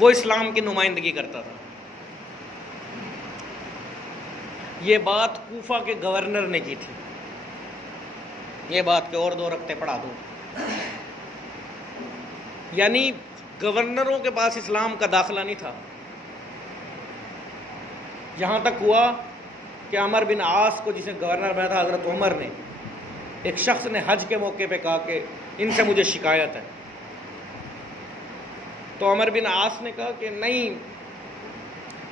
وہ اسلام کی نمائندگی کرتا تھا۔ یہ بات کوفہ کے گورنر نے کی تھی، یہ بات کہ اور 2 رکعتیں پڑھا دو۔ یعنی گورنروں کے پاس اسلام کا داخلہ نہیں تھا۔ یہاں تک ہوا کہ عمر بن عاص کو، جسے گورنر بنا تھا حضرت عمر نے، ایک شخص نے حج کے موقع پہ کہا کہ ان سے مجھے شکایت ہے، تو عمر بن عاص نے کہا کہ نہیں،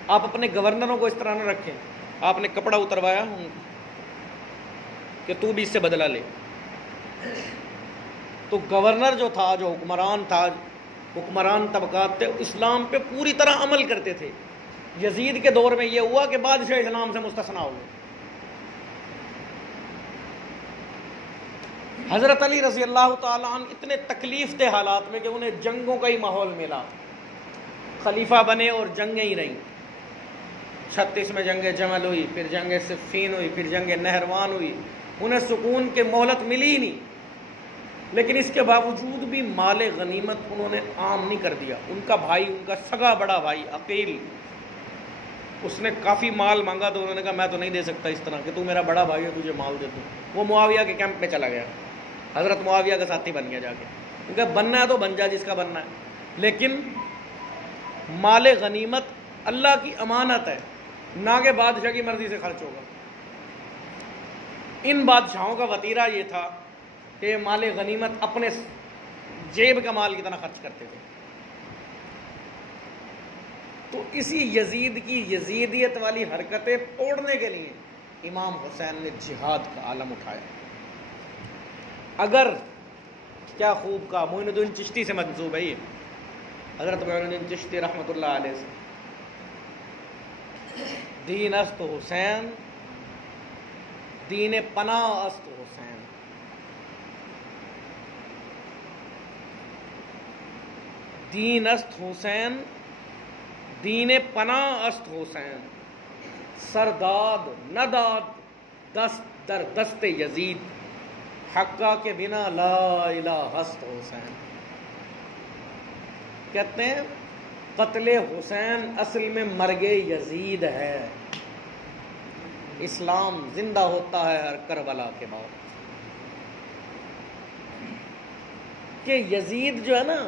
آپ اپنے گورنروں کو اس طرح نہ رکھیں۔ آپ نے کپڑا اتروایا کہ تو بھی اس سے بدلہ لے۔ تو گورنر جو تھا، جو حکمران تھا، حکمران طبقات تھے، اسلام پہ پوری طرح عمل کرتے تھے۔ یزید کے دور میں یہ ہوا کہ بادشاہ اسلام سے مستثنیٰ ہو گئے۔ حضرت علی رضی اللہ تعالیٰ عنہ اتنے تکلیف دہ حالات میں کہ انہیں جنگوں کا ہی ماحول ملا، خلیفہ بنے اور جنگیں ہی رہیں۔ 36 میں جنگ جمل ہوئی، پھر جنگ صفین ہوئی، پھر جنگ نہروان ہوئی، انہیں سکون کے مہلت ملی ہی نہیں۔ لیکن اس کے باوجود بھی مال غنیمت انہوں نے عام نہیں کر دیا۔ ان کا بھائی، ان کا سگا بڑا بھائی عقیل، اس نے کافی مال مانگا تو انہوں نے کہا میں تو نہیں دے سکتا اس طرح کہ تو میرا بڑا بھائی ہے، تجھے مال دے دوں۔ وہ معاویہ کے کیمپ میں چلا گیا، حضرت معاویہ کا ساتھی بن گیا جا کے۔ کیونکہ بننا ہے تو بن جا جس کا بننا ہے، لیکن مال غنیمت اللہ کی امانت ہے، نہ کہ بادشاہ کی مرضی سے خرچ ہوگا۔ ان بادشاہوں کا وتیرہ یہ تھا کہ مال غنیمت اپنے جیب کا مال کی طرح خرچ کرتے تھے۔ تو اسی یزید کی یزیدیت والی حرکتیں توڑنے کے لیے امام حسین نے جہاد کا عالم اٹھایا۔ اگر کیا خوب کہا، معین الدین چشتی سے منسوب ہے یہ، حضرت معین الدین چشتی رحمۃ اللہ علیہ سے، دین است حسین، دین پناہ است حسین۔ دین است حسین، دین پناہ است حسین، سرداد نداد دست در دست یزید، حقہ کے بنا لا الہ است حسین۔ کہتے ہیں قتل حسین اصل میں مرگ یزید ہے، اسلام زندہ ہوتا ہے ہر کربلا کے بعد۔ کہ یزید جو ہے نا،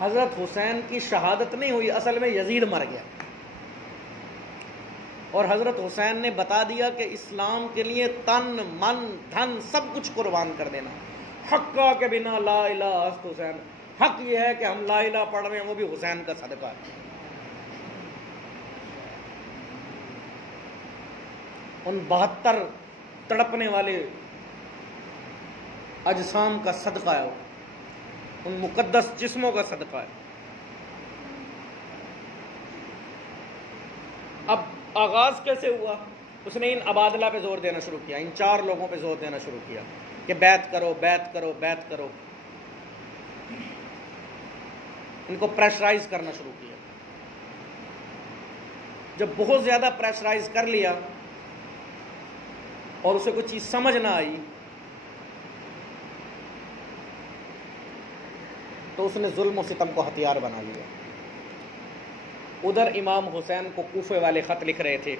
حضرت حسین کی شہادت نہیں ہوئی، اصل میں یزید مر گیا، اور حضرت حسین نے بتا دیا کہ اسلام کے لیے تن من دھن سب کچھ قربان کر دینا۔ حقہ کے بنا لا الہ است حسین، حق یہ ہے کہ ہم لا الہ پڑھ رہے ہیں وہ بھی حسین کا صدقہ ہے۔ ان 72 تڑپنے والے اجسام کا صدقہ ہے، ان مقدس جسموں کا صدقہ ہے۔ اب آغاز کیسے ہوا؟ اس نے ان ابادلہ پہ زور دینا شروع کیا، ان 4 لوگوں پہ زور دینا شروع کیا کہ بیعت کرو، بیعت کرو، بیعت کرو۔ ان کو پریشرائز کرنا شروع کیا۔ جب بہت زیادہ پریشرائز کر لیا اور اسے کوئی چیز سمجھ نہ آئی تو اس نے ظلم و ستم کو ہتھیار بنا لیا۔ ادھر امام حسین کو کوفے والے خط لکھ رہے تھے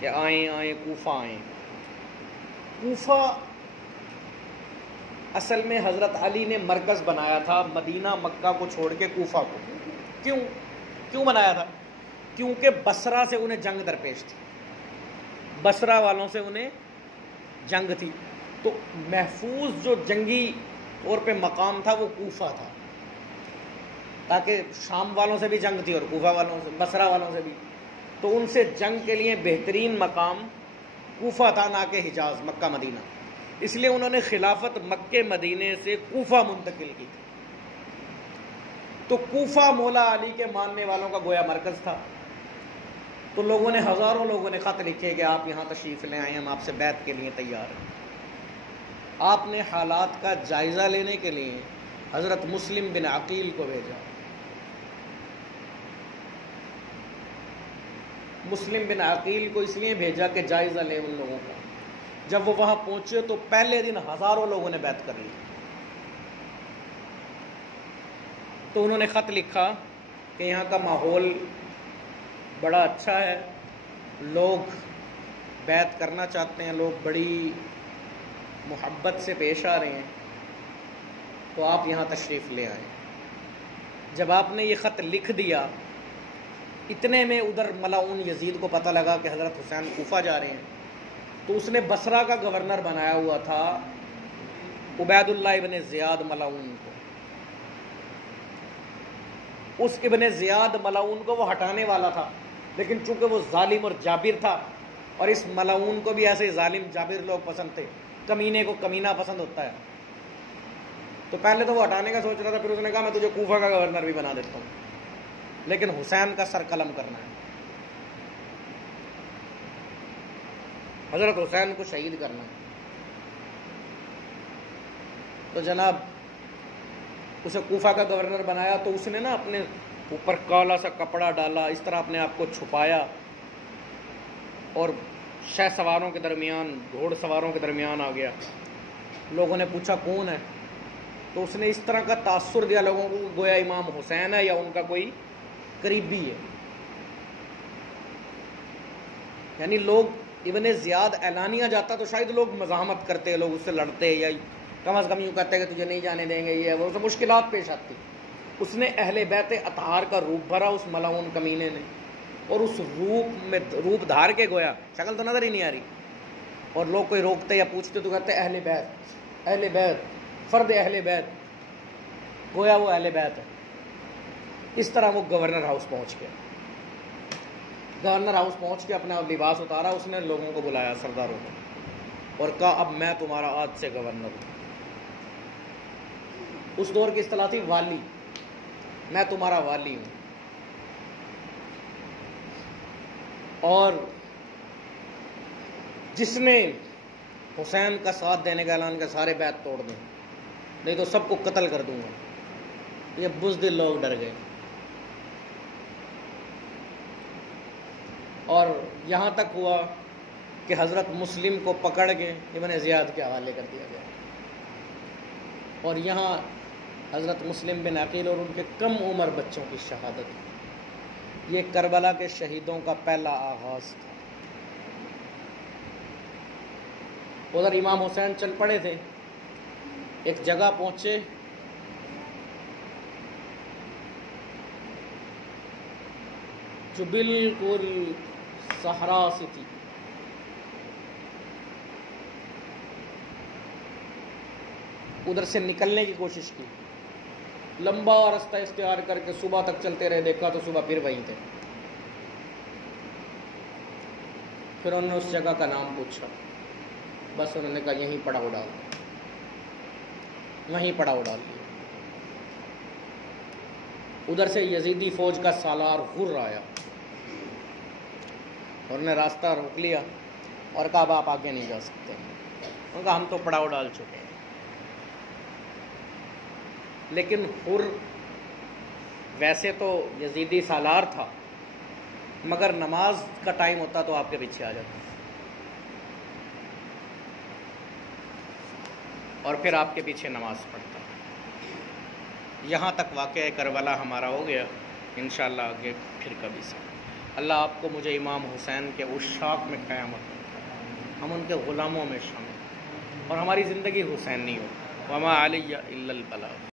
کہ آئیں آئیں کوفہ آئیں۔ کوفہ اصل میں حضرت علی نے مرکز بنایا تھا، مدینہ مکہ کو چھوڑ کے کوفہ کو۔ کیوں بنایا تھا؟ کیونکہ بصرہ سے انہیں جنگ درپیش تھی، بصرہ والوں سے انہیں جنگ تھی، تو محفوظ جو جنگی طور پہ مقام تھا وہ کوفہ تھا، تاکہ شام والوں سے بھی جنگ تھی اور کوفہ والوں سے، بصرہ والوں سے بھی، تو ان سے جنگ کے لیے بہترین مقام کوفہ تھا، نہ کہ حجاز مکہ مدینہ۔ اس لیے انہوں نے خلافت مکہ مدینے سے کوفہ منتقل کی تھی۔ تو کوفہ مولا علی کے ماننے والوں کا گویا مرکز تھا۔ تو لوگوں نے، ہزاروں لوگوں نے خط لکھے کہ آپ یہاں تشریف لے آئیں، ہم آپ سے بیعت کے لیے تیار ہیں۔ آپ نے حالات کا جائزہ لینے کے لیے حضرت مسلم بن عقیل کو بھیجا۔ مسلم بن عقیل کو اس لیے بھیجا کہ جائزہ لے ان لوگوں کا۔ جب وہ وہاں پہنچے تو پہلے دن ہزاروں لوگوں نے بیعت کر لی، تو انہوں نے خط لکھا کہ یہاں کا ماحول بڑا اچھا ہے، لوگ بیعت کرنا چاہتے ہیں، لوگ بڑی محبت سے پیش آ رہے ہیں، تو آپ یہاں تشریف لے آئیں۔ جب آپ نے یہ خط لکھ دیا، اتنے میں ادھر ملعون یزید کو پتہ لگا کہ حضرت حسین کوفہ جا رہے ہیں، تو اس نے بصرہ کا گورنر بنایا ہوا تھا عبید اللہ ابن زیاد ملعون کو۔ اس ابن زیاد ملعون کو وہ ہٹانے والا تھا، لیکن چونکہ وہ ظالم اور جابر تھا، اور اس ملعون کو بھی ایسے ظالم جابر لوگ پسند تھے، کمینے کو کمینہ پسند ہوتا ہے، تو پہلے تو وہ ہٹانے کا سوچ رہا تھا، پھر اس نے کہا میں تجھے کوفہ کا گورنر بھی بنا دیتا ہوں، لیکن حسین کا سر قلم کرنا ہے، حضرت حسین کو شہید کرنا ہے۔ تو جناب اسے کوفہ کا گورنر بنایا، تو اس نے نا اپنے اوپر کالا سا کپڑا ڈالا، اس طرح اپنے آپ کو چھپایا، اور شہ سواروں کے درمیان، گھوڑ سواروں کے درمیان آ گیا۔ لوگوں نے پوچھا کون ہے، تو اس نے اس طرح کا تاثر دیا لوگوں کو گویا امام حسین ہے یا ان کا کوئی قریبی ہے۔ یعنی لوگ ابن زیاد اعلانیہ جاتا تو شاید لوگ مزاحمت کرتے، لوگ اس سے لڑتے، یا کم از کم یوں کہتے کہ تجھے نہیں جانے دیں گے، یہ وہ، اسے مشکلات پیش آتی۔ اس نے اہل بیت اطہار کا روپ بھرا اس ملعون کمینے نے، اور اس روپ دھار کے گویا، شکل تو نظر ہی نہیں آ رہی، اور لوگ کوئی روکتے یا پوچھتے تو کہتے اہل بیت، اہل بیت، فرد اہل بیت، گویا وہ اہل بیت ہے۔ اس طرح وہ گورنر ہاؤس پہنچ گیا۔ گورنر ہاؤس پہنچ کے اپنا لباس اتارا، اس نے لوگوں کو بلایا، سرداروں کو، اور کہا اب میں تمہارا آج سے گورنر ہوں۔ اس دور کی اصطلاح تھی والی، میں تمہارا والی ہوں، اور جس نے حسین کا ساتھ دینے کا اعلان کیا سارے بیعت توڑ دیں، نہیں تو سب کو قتل کر دوں گا۔ یہ بزدل لوگ ڈر گئے، اور یہاں تک ہوا کہ حضرت مسلم کو پکڑ کے ابن زیاد کے حوالے کر دیا گیا، اور یہاں حضرت مسلم بن عقیل اور ان کے کم عمر بچوں کی شہادت، یہ کربلا کے شہیدوں کا پہلا آغاز تھا۔ ادھر امام حسین چل پڑے تھے، ایک جگہ پہنچے، جو بالکل صحرا سی تھی، ادھر سے نکلنے کی کوشش کی، لمبا راستہ اختیار کر کے صبح تک چلتے رہے، دیکھا تو صبح پھر وہیں تھے۔ پھر انہوں نے اس جگہ کا نام پوچھا، بس انہوں نے کہا یہیں پڑاؤ ڈال، وہیں پڑاؤ ڈال لیا۔ ادھر سے یزیدی فوج کا سالار غر آیا، اور انہوں نے راستہ روک لیا اور کہا اب آپ آگے نہیں جا سکتے۔ انہوں نے کہا ہم تو پڑاؤ ڈال چکے ہیں۔ لیکن غر ویسے تو یزیدی سالار تھا، مگر نماز کا ٹائم ہوتا تو آپ کے پیچھے آ جاتا، اور پھر آپ کے پیچھے نماز پڑھتا۔ یہاں تک واقعہ کربلا ہمارا ہو گیا، انشاءاللہ آگے پھر کبھی سے۔ اللہ آپ کو مجھے امام حسین کے عشاق میں قیامت، ہم ان کے غلاموں میں شامل، اور ہماری زندگی حسینی ہو۔ وما علی الا البلاغ۔